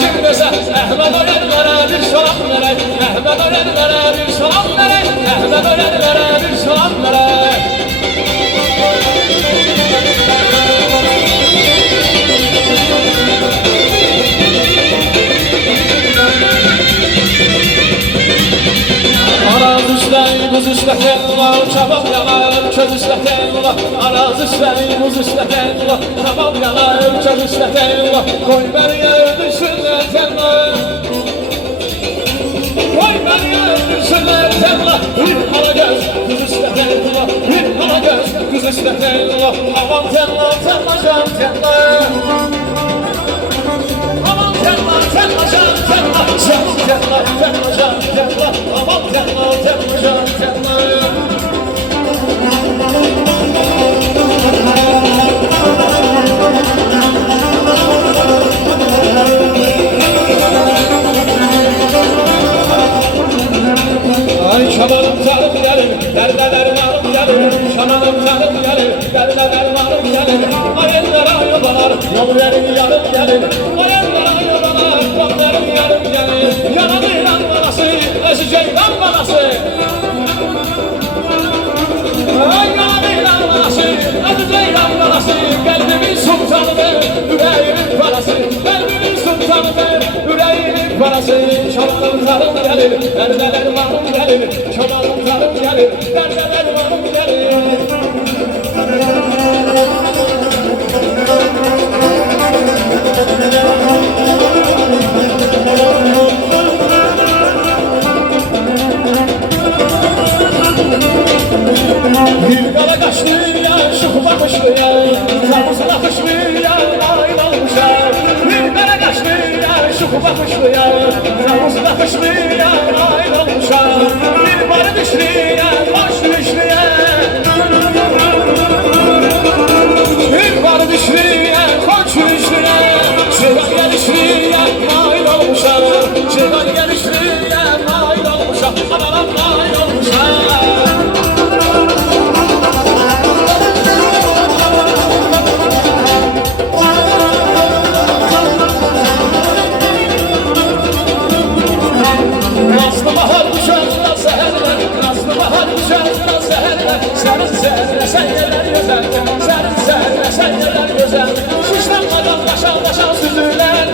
kimdəsə Əhməd ölənlərə bir salam verək, Əhməd ölənlərə bir salam verək, Əhməd ölənlərə bir salam verək. Araz üstəyin, buz üstəyin var, kabab yalar, köz üstəyin var. Araz üstəyin, buz üstəyin var, kabab yalar, köz üstəyin var. Qoy bəni öldürsünlər tənlər, qoy bəni öldürsünlər tənlər. Bir hala göz, buz üstəyin var, bir hala göz, buz üstəyin var. Aman tənlər, tənlər, can tənlər, aman tənlər, tənlər, can tənlər. Can tənlər, tənlər, can tənlər, aman tənlər, tənlər, can tənlər. Ay şamanım tarım gelir, derdeler varım gelir. Şamanım tarım gelir, derdeler varım gelir. Ayınlara yobalar, yol verin yarım gelir. Ayınlara yobalar, yol verin yarım gelir. Yanadı ilan balası, özü ceylan balası. Ay yanadı ilan balası, özü ceylan balası. Kalbimin sultanıdır, yüreğimin parası. Kalbimin sultanıdır, yüreğimin parası. Şamanım tarım gelir, derdeler varım gelir. Şamanım tarım gelir, derdeler varım gelir. Bir kara kaşlı ya, şu bakışlı ya, Ramazan akışlı ya, ayrılmışlar. Bir kara kaşlı ya, şu bakışlı ya, Ramazan akışlı ya, ayrılmışlar. Bir barı dişli ya, baş dişli ya, bir barı dişli ya, koç dişli ya, çırak gelişli ya, ayrılmışlar. Çırak gelişli ya, ayrılmışlar. Analam ayrılmışlar. Naslı bahar düşer seherler, naslı bahar düşer seherler. Serin seherle senyeler güzel, serin seherle senyeler güzel. Şişlanmadan taşa süzüler,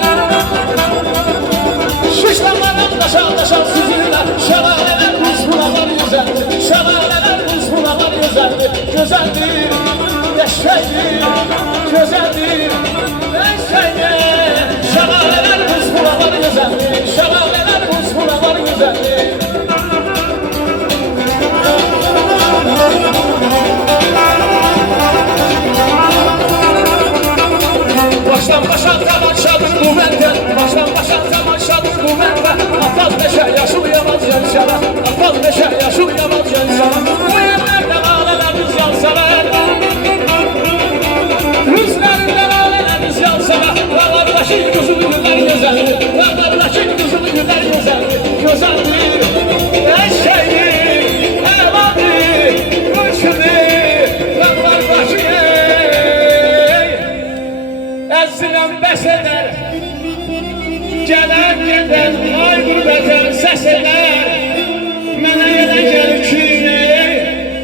şişlanmadan taşa süzüler. Şelaleler buz bulalar güzel, şelaleler buz bulalar güzel. Güzeldir, eşeğdir, güzeldir, eşeğdir. Şelaleler buz bulalar güzeldir, şelaleler buz bulalar güzeldir. Baştan başa tamaşadır bu benden, baştan başa tamaşadır bu benden. Afaz neşe yaşayamaz yaşara, afaz neşe yaşayamaz yaşara. Bu yerlerde lalelerimiz yansalar, rüzgarında lalelerimiz yansalar. Dağlardaki kızıl güller güzeldir, dağlardaki kızıl güller güzeldir. Güzeldir, eşeğdir, evadır, kuşudur, dağlardaki əziləm bəs edər, gələn gedən ay qürbətən səs edər. Mənə elə gəl ki,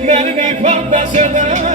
mənim ifam bəs edər.